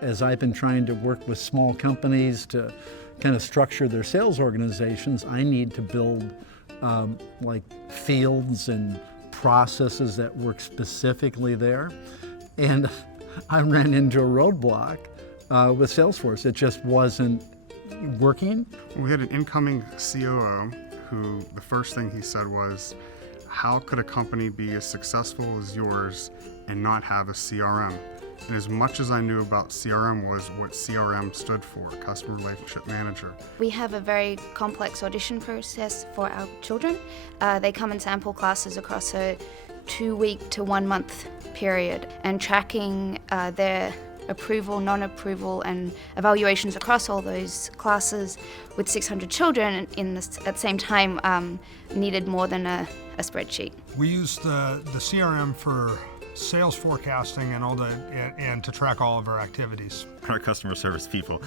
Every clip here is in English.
as I've been trying to work with small companies to kind of structure their sales organizations, I need to build like fields and processes that work specifically there. And I ran into a roadblock with Salesforce. It just wasn't working. We had an incoming COO who the first thing he said was, how could a company be as successful as yours and not have a CRM? And as much as I knew about CRM was what CRM stood for, Customer Relationship Manager. We have a very complex audition process for our children. They come in sample classes across a 2-week to 1 month period, and tracking their approval, non-approval, and evaluations across all those classes with 600 children at the same time needed more than a spreadsheet. We use the CRM for sales forecasting and to track all of our activities. Our customer service people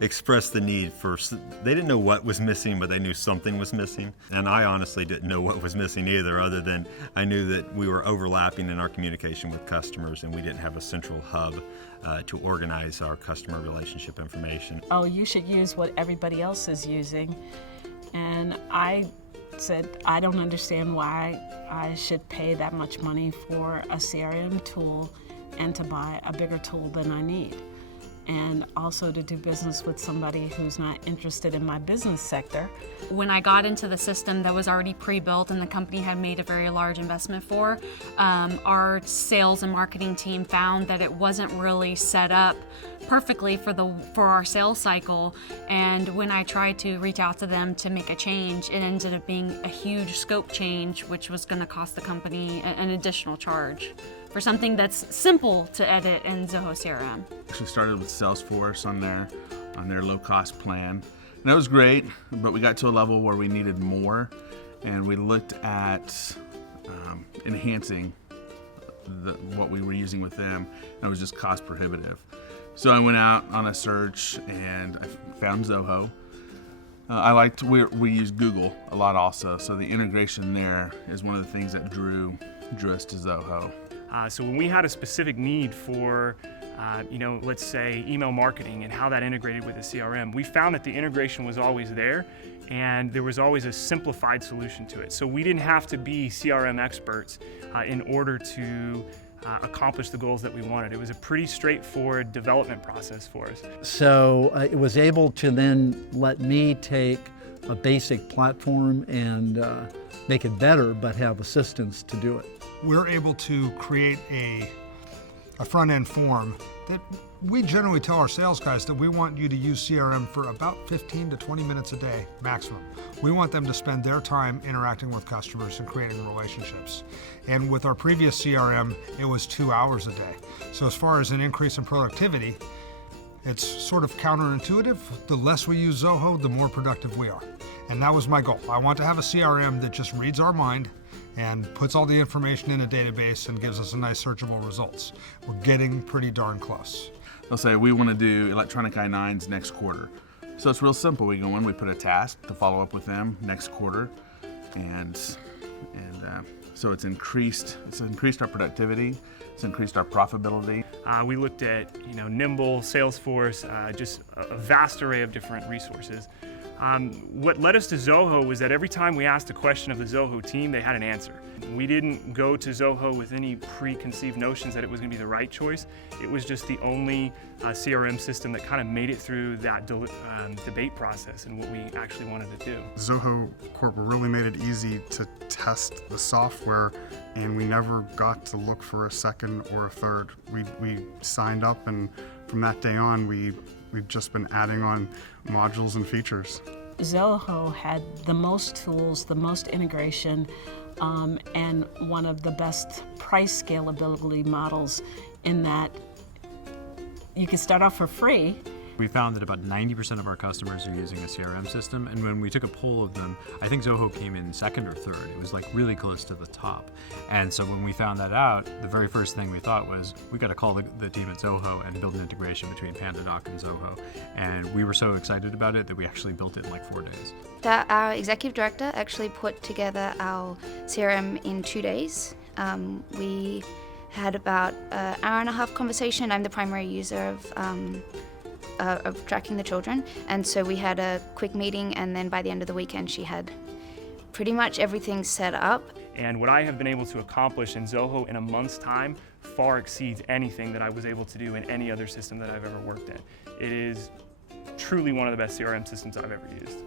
expressed the need for, they didn't know what was missing, but they knew something was missing. And I honestly didn't know what was missing either, other than I knew that we were overlapping in our communication with customers and we didn't have a central hub to organize our customer relationship information. Oh, you should use what everybody else is using. And I said, I don't understand why I should pay that much money for a CRM tool and to buy a bigger tool than I need. And also to do business with somebody who's not interested in my business sector. When I got into the system that was already pre-built and the company had made a very large investment for, our sales and marketing team found that it wasn't really set up perfectly for our sales cycle. And when I tried to reach out to them to make a change, it ended up being a huge scope change, which was going to cost the company an additional charge for something that's simple to edit in Zoho CRM. Actually started with Salesforce on their low-cost plan. And that was great, but we got to a level where we needed more, and we looked at enhancing what we were using with them, and it was just cost prohibitive. So I went out on a search and I found Zoho. We use Google a lot also, so the integration there is one of the things that drew us to Zoho. So when we had a specific need for, let's say email marketing and how that integrated with the CRM, we found that the integration was always there and there was always a simplified solution to it. So we didn't have to be CRM experts in order to accomplish the goals that we wanted. It was a pretty straightforward development process for us. So it was able to then let me take a basic platform and make it better, but have assistance to do it. We're able to create a front-end form that we generally tell our sales guys that we want you to use CRM for about 15 to 20 minutes a day maximum. We want them to spend their time interacting with customers and creating relationships. And with our previous CRM, it was 2 hours a day. So as far as an increase in productivity, it's sort of counterintuitive. The less we use Zoho, the more productive we are. And that was my goal. I want to have a CRM that just reads our mind and puts all the information in a database and gives us a nice searchable results. We're getting pretty darn close. They'll say, we want to do electronic I-9s next quarter. So it's real simple. We go in, we put a task to follow up with them next quarter, and so it's increased our productivity, it's increased our profitability. We looked at Nimble, Salesforce, just a vast array of different resources. What led us to Zoho was that every time we asked a question of the Zoho team, they had an answer. We didn't go to Zoho with any preconceived notions that it was going to be the right choice. It was just the only CRM system that kind of made it through that debate process and what we actually wanted to do. Zoho Corp really made it easy to test the software, and we never got to look for a second or a third. We signed up, and from that day on, we've just been adding on modules and features. Zoho had the most tools, the most integration, and one of the best price scalability models in that you can start off for free. We found that about 90% of our customers are using a CRM system, and when we took a poll of them, I think Zoho came in second or third. It was like really close to the top. And so when we found that out, the very first thing we thought was, we got to call the team at Zoho and build an integration between PandaDoc and Zoho. And we were so excited about it that we actually built it in like 4 days. Our executive director actually put together our CRM in 2 days. We had about an hour and a half conversation. I'm the primary user of tracking the children, and so we had a quick meeting, and then by the end of the weekend she had pretty much everything set up. And what I have been able to accomplish in Zoho in a month's time far exceeds anything that I was able to do in any other system that I've ever worked in. It is truly one of the best CRM systems I've ever used.